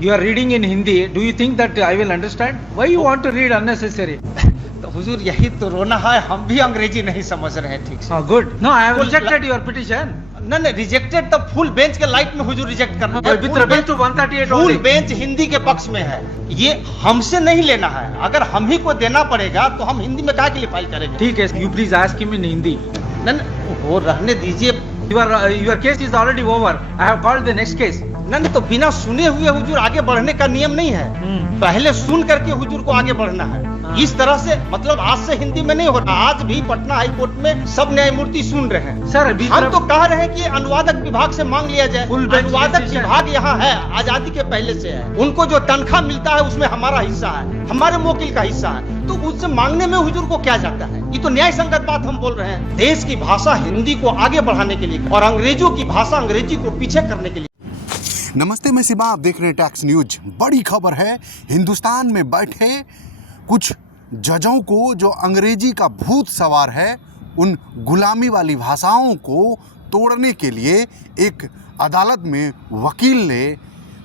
You are reading in Hindi. Do you think that I will understand? Why you want to read unnecessary? तो हुजूर यही तो रोना है, हम भी अंग्रेजी नहीं समझ रहे हैं ठीक से। Oh, good. No, I have Full rejected your petition. नहीं रिजेक्टेड तो फुल बेंच के लाइट में हुजूर रिजेक्ट करना है। With reference to 138 full only. Bench Hindi के पक्ष में है, ये हमसे नहीं लेना है। अगर हम ही को देना पड़ेगा तो हम हिंदी में काहे के लिए फाइल करेंगे? ठीक है, you please ask him in Hindi. नहीं वो रहने दीजिए। Your case is already over. I have called the next case. नहीं तो बिना सुने हुए हुजूर आगे बढ़ने का नियम नहीं है। पहले सुन करके हुजूर को आगे बढ़ना है। इस तरह से मतलब आज से हिंदी में नहीं हो रहा। आज भी पटना हाई कोर्ट में सब न्यायमूर्ति सुन रहे हैं। सर हम तो कह रहे हैं कि अनुवादक विभाग से मांग लिया जाए। Full bench अनुवादक decision. विभाग यहाँ है, आजादी के पहले से है। उनको जो तनख्वाह मिलता है उसमें हमारा हिस्सा है, हमारे वकील का हिस्सा है। तो उससे मांगने में हुजूर को क्या जाता है? ये तो न्याय संगत बात हम बोल रहे हैं। देश की भाषा हिंदी को आगे बढ़ाने के लिए और अंग्रेजों की भाषा अंग्रेजी को पीछे करने के लिए। नमस्ते, मैं शिवा, आप देख रहे हैं टैक्स न्यूज। बड़ी खबर है, हिंदुस्तान में बैठे कुछ जजों को जो अंग्रेजी का भूत सवार है, उन गुलामी वाली भाषाओं को तोड़ने के लिए एक अदालत में वकील ने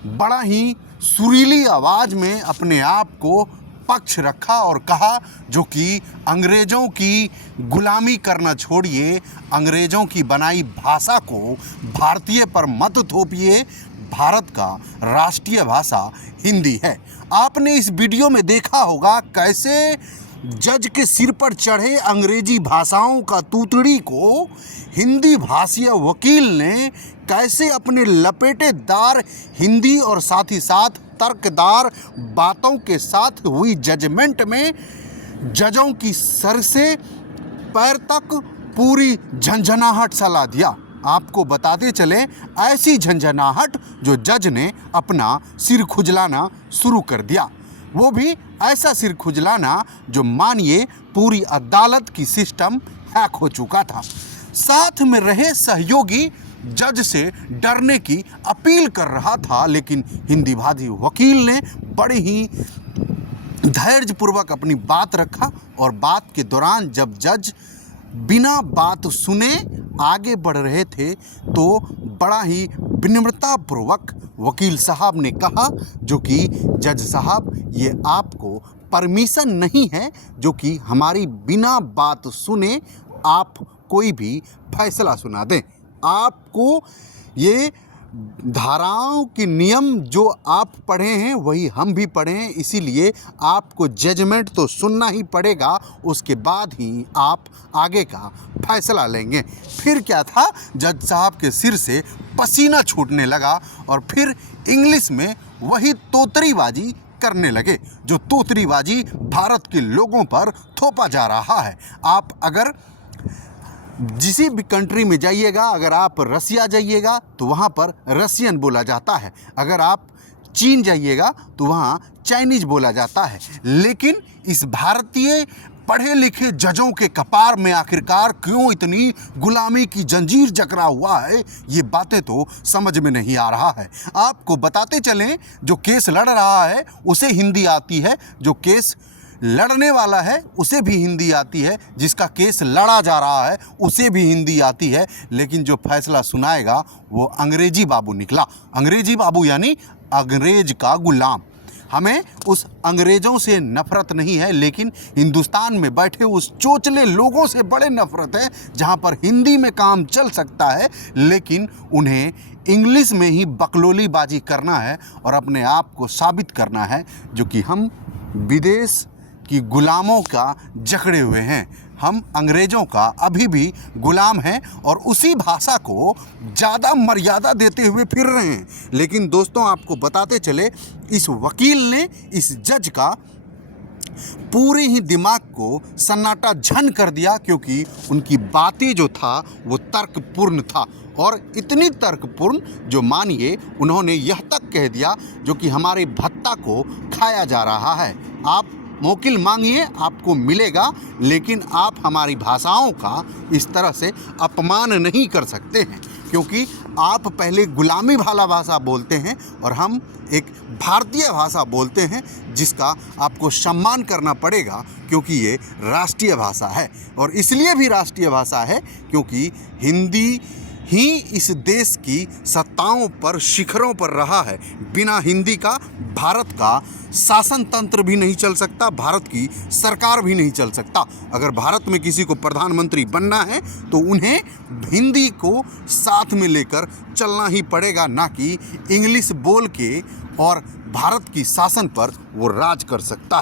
बड़ा ही सुरीली आवाज़ में अपने आप को पक्ष रखा और कहा जो कि अंग्रेज़ों की गुलामी करना छोड़िए, अंग्रेज़ों की बनाई भाषा को भारतीय पर मत थोपिए, भारत का राष्ट्रीय भाषा हिंदी है। आपने इस वीडियो में देखा होगा कैसे जज के सिर पर चढ़े अंग्रेजी भाषाओं का तूतड़ी को हिंदी भाषीय वकील ने कैसे अपने लपेटेदार हिंदी और साथ ही साथ तर्कदार बातों के साथ हुई जजमेंट में जजों की सर से पैर तक पूरी झंझनाहट सला दिया। आपको बताते चले, ऐसी झंझनाहट जो जज ने अपना सिर खुजलाना शुरू कर दिया, वो भी ऐसा सिर खुजलाना जो मानिए पूरी अदालत की सिस्टम हैक हो चुका था। साथ में रहे सहयोगी जज से डरने की अपील कर रहा था, लेकिन हिंदी भाषी वकील ने बड़े ही धैर्यपूर्वक अपनी बात रखा और बात के दौरान जब जज बिना बात सुने आगे बढ़ रहे थे तो बड़ा ही विनम्रतापूर्वक वकील साहब ने कहा जो कि जज साहब, ये आपको परमिशन नहीं है जो कि हमारी बिना बात सुने आप कोई भी फैसला सुना दें। आपको ये धाराओं के नियम जो आप पढ़े हैं वही हम भी पढ़े हैं, इसीलिए आपको जजमेंट तो सुनना ही पड़ेगा, उसके बाद ही आप आगे का फैसला लेंगे। फिर क्या था, जज साहब के सिर से पसीना छूटने लगा और फिर इंग्लिश में वही तोतरीबाजी करने लगे जो तोतरीबाजी भारत के लोगों पर थोपा जा रहा है। आप अगर जिस भी कंट्री में जाइएगा, अगर आप रसिया जाइएगा तो वहाँ पर रसियन बोला जाता है, अगर आप चीन जाइएगा तो वहाँ चाइनीज बोला जाता है। लेकिन इस भारतीय पढ़े लिखे जजों के कपार में आखिरकार क्यों इतनी गुलामी की जंजीर जकड़ा हुआ है, ये बातें तो समझ में नहीं आ रहा है। आपको बताते चलें, जो केस लड़ रहा है उसे हिंदी आती है, जो केस लड़ने वाला है उसे भी हिंदी आती है, जिसका केस लड़ा जा रहा है उसे भी हिंदी आती है, लेकिन जो फैसला सुनाएगा वो अंग्रेजी बाबू निकला। अंग्रेजी बाबू यानी अंग्रेज का गुलाम। हमें उस अंग्रेज़ों से नफ़रत नहीं है, लेकिन हिंदुस्तान में बैठे उस चोचले लोगों से बड़े नफ़रत है जहां पर हिंदी में काम चल सकता है, लेकिन उन्हें इंग्लिश में ही बकलोलीबाजी करना है और अपने आप को साबित करना है जो कि हम विदेश कि गुलामों का जकड़े हुए हैं, हम अंग्रेज़ों का अभी भी गुलाम हैं और उसी भाषा को ज़्यादा मर्यादा देते हुए फिर रहे हैं। लेकिन दोस्तों, आपको बताते चले, इस वकील ने इस जज का पूरे ही दिमाग को सन्नाटा झन कर दिया, क्योंकि उनकी बातें जो था वो तर्कपूर्ण था और इतनी तर्कपूर्ण जो मानिए उन्होंने यह तक कह दिया जो कि हमारे भत्ता को खाया जा रहा है। आप मौकिल मांगिए, आपको मिलेगा, लेकिन आप हमारी भाषाओं का इस तरह से अपमान नहीं कर सकते हैं, क्योंकि आप पहले गुलामी वाला भाषा बोलते हैं और हम एक भारतीय भाषा बोलते हैं जिसका आपको सम्मान करना पड़ेगा, क्योंकि ये राष्ट्रीय भाषा है। और इसलिए भी राष्ट्रीय भाषा है क्योंकि हिंदी ही इस देश की सत्ताओं पर, शिखरों पर रहा है। बिना हिंदी का भारत का शासन तंत्र भी नहीं चल सकता, भारत की सरकार भी नहीं चल सकता। अगर भारत में किसी को प्रधानमंत्री बनना है तो उन्हें हिंदी को साथ में लेकर चलना ही पड़ेगा, ना कि इंग्लिश बोल के और भारत की शासन पर वो राज कर सकता है।